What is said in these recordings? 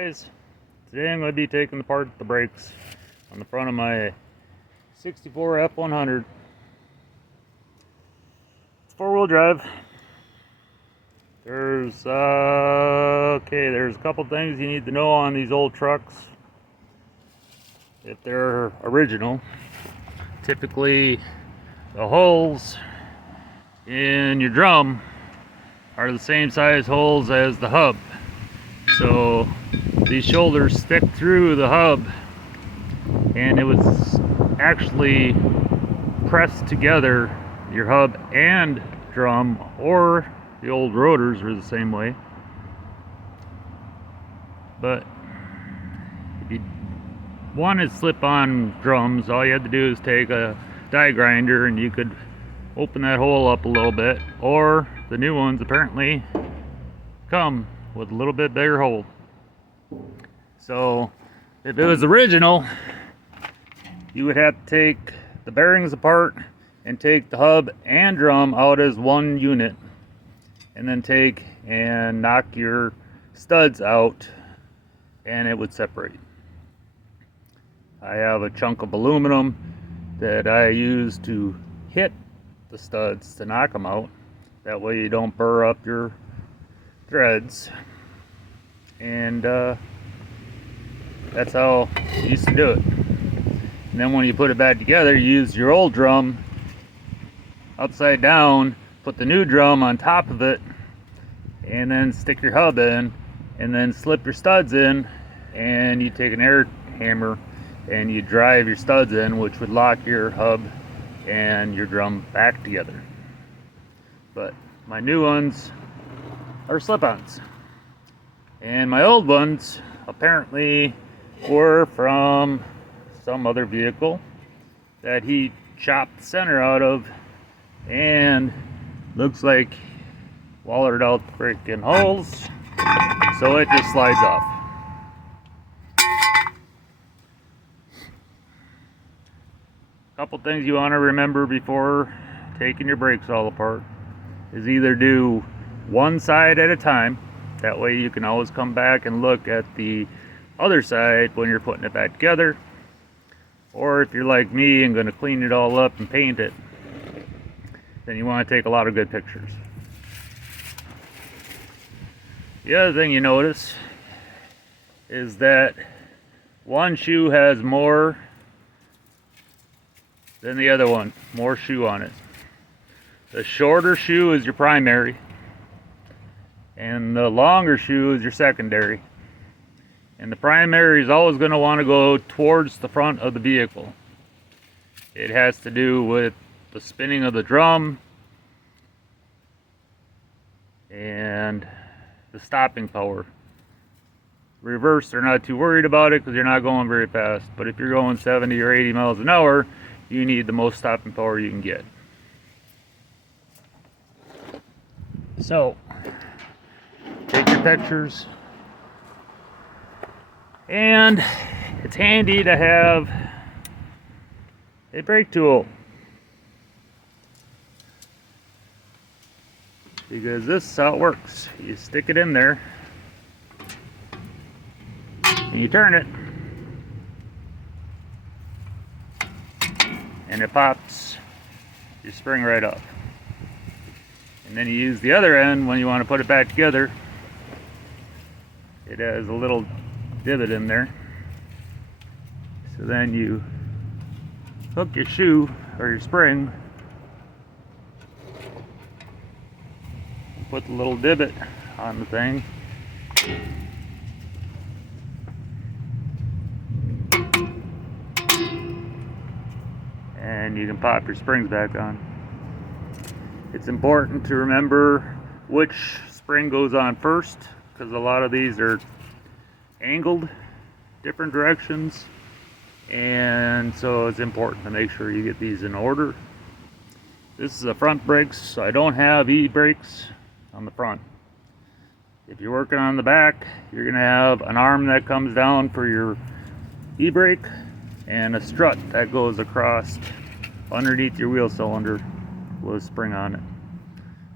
Guys, today I'm going to be taking apart the brakes on the front of my 64 F100. It's four-wheel drive. There's a couple things you need to know on these old trucks if they're original. Typically the holes in your drum are the same size holes as the hub, so these shoulders stick through the hub, and it was actually pressed together. Your hub and drum, or the old rotors were the same way. But if you wanted slip-on drums, all you had to do is take a die grinder and you could open that hole up a little bit, or the new ones apparently come with a little bit bigger hole. So if it was original, you would have to take the bearings apart and take the hub and drum out as one unit, and then take and knock your studs out, and it would separate. I have a chunk of aluminum that I use to hit the studs to knock them out. That way you don't burr up your threads. And that's how I used to do it. And then when you put it back together, you use your old drum upside down, put the new drum on top of it, and then stick your hub in, and then slip your studs in, and you take an air hammer and you drive your studs in, which would lock your hub and your drum back together. But my new ones are slip-ons, and my old ones apparently were from some other vehicle that he chopped the center out of, and looks like wallered out the freaking holes, so it just slides off. Couple things you want to remember before taking your brakes all apart is either do one side at a time. That way you can always come back and look at the other side when you're putting it back together. Or if you're like me and going to clean it all up and paint it, then you want to take a lot of good pictures. The other thing you notice is that one shoe has more than the other one, more shoe on it. The shorter shoe is your primary, and the longer shoe is your secondary. And the primary is always going to want to go towards the front of the vehicle. It has to do with the spinning of the drum and the stopping power. Reverse, they're not too worried about it because you're not going very fast. But if you're going 70 or 80 miles an hour, you need the most stopping power you can get. So, take your pictures, and it's handy to have a brake tool, because this is how it works. You stick it in there and you turn it, and it pops your spring right off. And then you use the other end when you want to put it back together. It has a little divot in there. So then you hook your shoe or your spring, put the little divot on the thing, and you can pop your springs back on. It's important to remember which spring goes on first, because a lot of these are angled different directions, and so it's important to make sure you get these in order. This is the front brakes, so I don't have e-brakes on the front. If you're working on the back, you're going to have an arm that comes down for your e-brake and a strut that goes across underneath your wheel cylinder with a spring on it.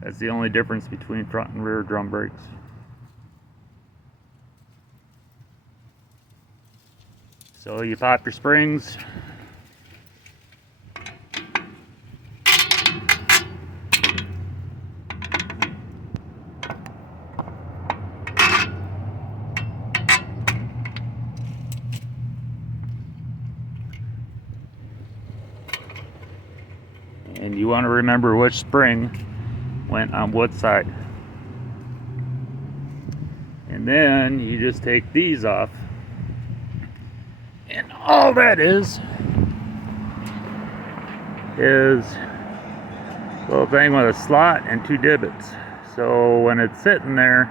That's the only difference between front and rear drum brakes. So you pop your springs. And you want to remember which spring went on what side. And then you just take these off. And all that is a little thing with a slot and 2 divots. So when it's sitting there,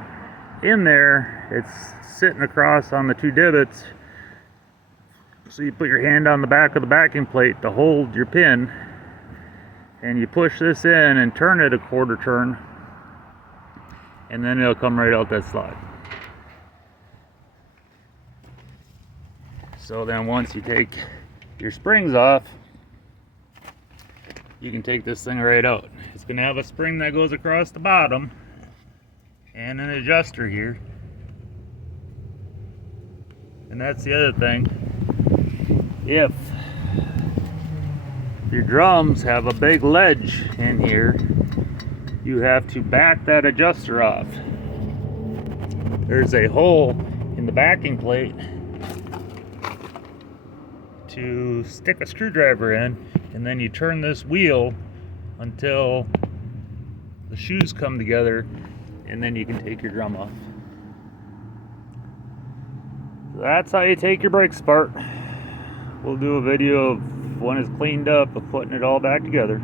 in there, it's sitting across on the 2 divots. So you put your hand on the back of the backing plate to hold your pin, and you push this in and turn it a quarter turn, and then it'll come right out that slot. So then once you take your springs off, you can take this thing right out. It's going to have a spring that goes across the bottom and an adjuster here. And that's the other thing. If your drums have a big ledge in here, you have to back that adjuster off. There's a hole in the backing plate to stick a screwdriver in, and then you turn this wheel until the shoes come together, and then you can take your drum off. So that's how you take your brakes apart. We'll do a video of when it's cleaned up of putting it all back together.